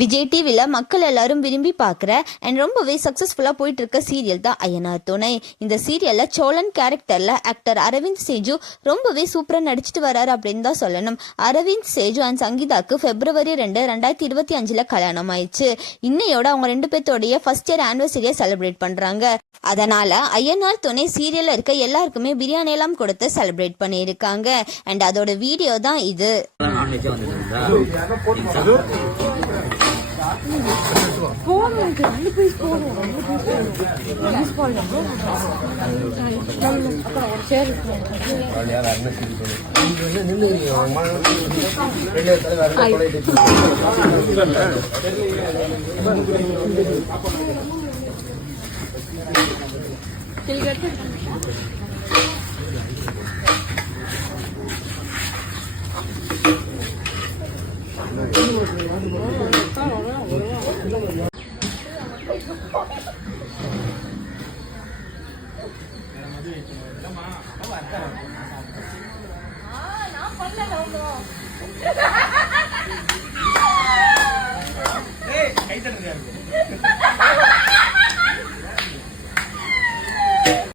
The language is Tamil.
விஜய் டிவில மக்கள் எல்லாரும் விரும்பி பார்க்குற அண்ட் ரொம்பவே சக்ஸஸ்ஃபுல்லாக போயிட்டு இருக்க சீரியல் தான் ஐயனார் துணை. இந்த சீரியல்ல சோழன் கேரக்டர்ல ஆக்டர் அரவிந்த் சேஜு ரொம்பவே சூப்பராக நடிச்சிட்டு வராரு அப்படின்னு தான் சொல்லணும். அரவிந்த் சேஜு அண்ட் சங்கீதாக்கு February 2, 2025 கல்யாணம் ஆயிடுச்சு. இன்னையோட அவங்க ரெண்டு பேர்த்தோடைய ஃபர்ஸ்ட் இயர் ஆனிவர்சரியை செலிப்ரேட் பண்றாங்க. அதனால ஐயனார் துணை சீரியல்ல இருக்க எல்லாருக்குமே பிரியாணி எல்லாம் கொடுத்து செலிப்ரேட் பண்ணியிருக்காங்க. அண்ட் அதோட வீடியோ தான் இது. கை தட்டுங்க.